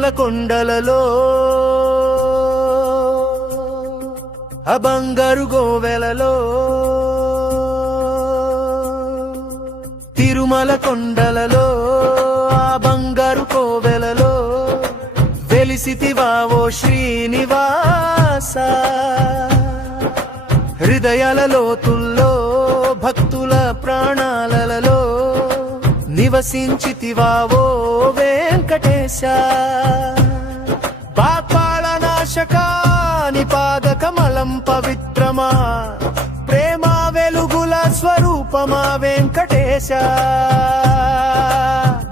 తిరుమల కొండలలో ఆ బంగారు గోవెలలో తిరుమల కొండలలో ఆ బంగారు కోవెలలో వెలిసితివా ఓ శ్రీనివాస హృదయాల లోతుల్లో భక్తుల ప్రాణాలలో నివసించితివా ఓ వెంకటేశ పాపాల నాశక నిపాద కమలం పవిత్రమా ప్రేమ వెలుగుల స్వరూపమా వెంకటేశ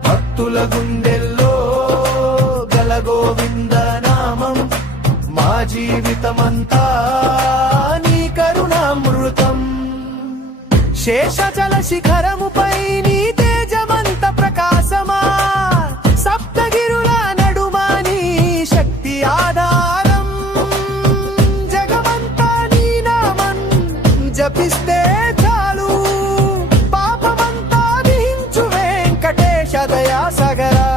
భక్తుల గుండెల్లో గల గోవింద నామం మా జీవితమంతా నీ కరుణామృతం శేషచల శిఖరముపై నీ తేజమంత ప్రకాశమా సప్తగిరుల నడుమా నీ శక్తి ఆధారం జగమంతా నీ నామం జపిస్తే చాలు పాపమంతా దహించు వెంకటేశ దయా సగరా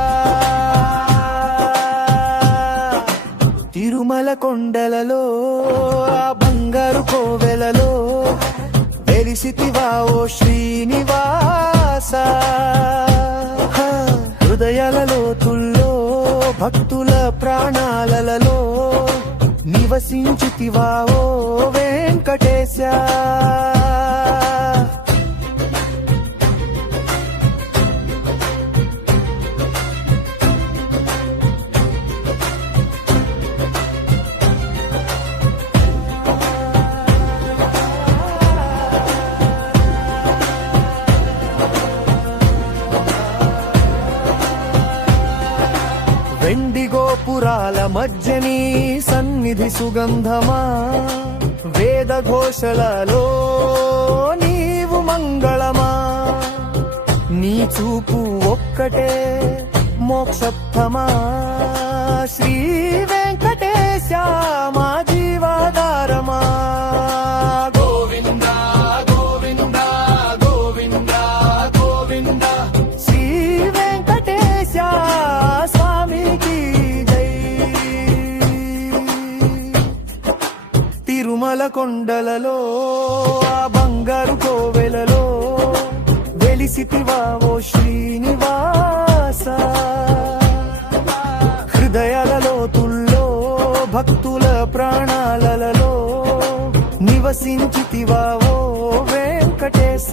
తిరుమల కొండలలో ఆ బంగారు కోవెలలో వెలిసితివా ఓ శ్రీనివాస హృదయాల లోతుల్లో భక్తుల ప్రాణాలలో నివసించితివా ఓ వెంకటేశ వెండి గోపురాల మధ్యని సన్నిధి సుగంధమా వేద ఘోషలలో నీవు మంగళమా నీ చూపు ఒక్కటే మోక్షప్తమా శ్రీ వెంకటేశ మా జీవాధారమా గోవింద గోవింద గోవింద గోవింద శ్రీ వెంకటేశ తిరుమల కొండలలో ఆ బంగారు కోవెలలో వెలిసితివా ఓ శ్రీనివాస హృదయాల లోతుల్లో భక్తుల ప్రాణాలలో నివసించితివా ఓ వెంకటేశ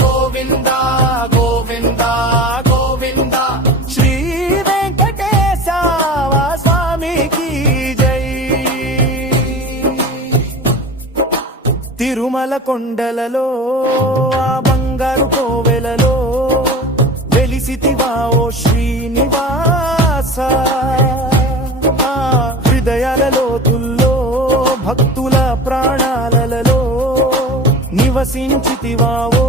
గోవింద గోవింద గోవింద శ్రీ వెంకటేశవ స్వామికి జై తిరుమల కొండలలో ఆ బంగారు కోవెలలో వెలిసితివా ఓ శ్రీనివాస హృదయాల లోతుల్లో భక్తుల ప్రాణాలలో నివసించితివా ఓ